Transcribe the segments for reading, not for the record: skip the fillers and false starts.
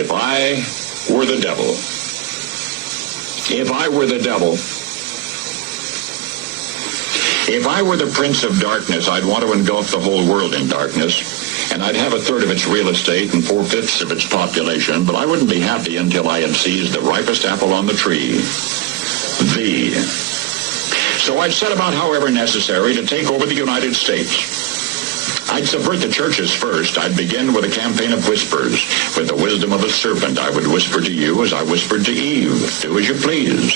If I were the devil, if I were the devil, if I were the prince of darkness, I'd want to engulf the whole world in darkness, and I'd have a third of its real estate and 4/5 of its population, but I wouldn't be happy until I had seized the ripest apple on the tree, thee. So I'd set about, however necessary, to take over the United States. I'd subvert the churches first. I'd begin with a campaign of whispers. With the wisdom of a serpent, I would whisper to you as I whispered to Eve, do as you please.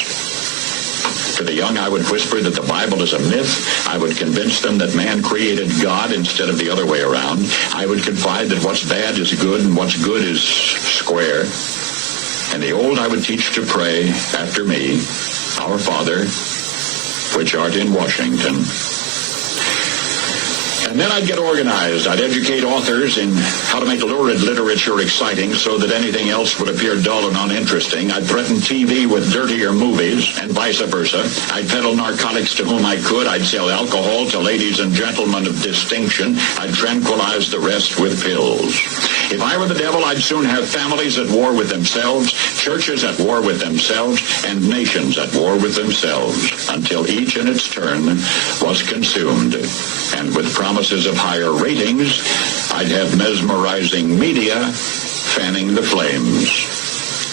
To the young, I would whisper that the Bible is a myth. I would convince them that man created God instead of the other way around. I would confide that what's bad is good and what's good is square. And the old I would teach to pray after me, Our Father, which art in Washington. And then I'd get organized. I'd educate authors in how to make lurid literature exciting so that anything else would appear dull and uninteresting. I'd threaten TV with dirtier movies and vice versa. I'd peddle narcotics to whom I could. I'd sell alcohol to ladies and gentlemen of distinction. I'd tranquilize the rest with pills. If I were the devil, I'd soon have families at war with themselves, churches at war with themselves, and nations at war with themselves, until each in its turn was consumed. And with promises of higher ratings, I'd have mesmerizing media fanning the flames.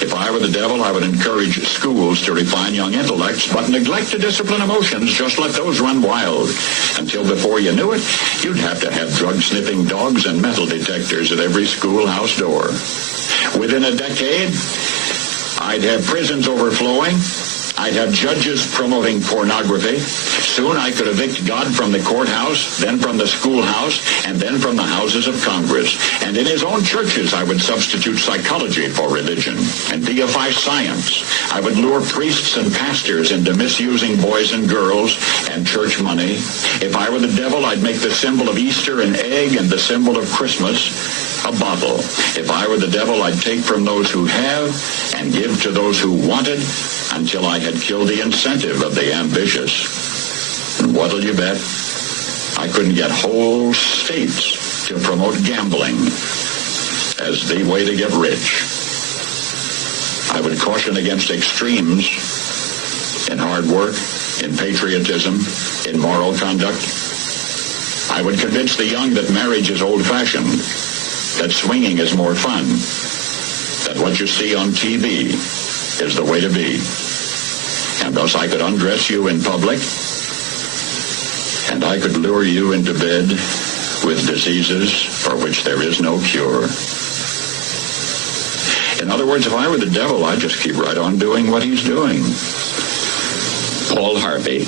If I were the devil, I would encourage schools to refine young intellects, but neglect to discipline emotions. Just let those run wild. Until before you knew it, you'd have to have drug-sniffing dogs and metal detectors at every schoolhouse door. Within a decade, I'd have prisons overflowing. I'd have judges promoting pornography. Soon I could evict God from the courthouse, then from the schoolhouse, and then from the houses of Congress. And in his own churches, I would substitute psychology for religion and deify science. I would lure priests and pastors into misusing boys and girls and church money. If I were the devil, I'd make the symbol of Easter an egg and the symbol of Christmas a bottle. If I were the devil, I'd take from those who have and give to those who wanted, until I had killed the incentive of the ambitious. And what'll you bet? I couldn't get whole states to promote gambling as the way to get rich. I would caution against extremes in hard work, in patriotism, in moral conduct. I would convince the young that marriage is old-fashioned, that swinging is more fun, that what you see on TV is the way to be. And thus I could undress you in public, and I could lure you into bed with diseases for which there is no cure. In other words, if I were the devil, I'd just keep right on doing what he's doing. Paul Harvey.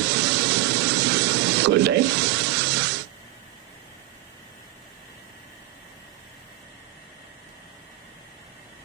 Good day.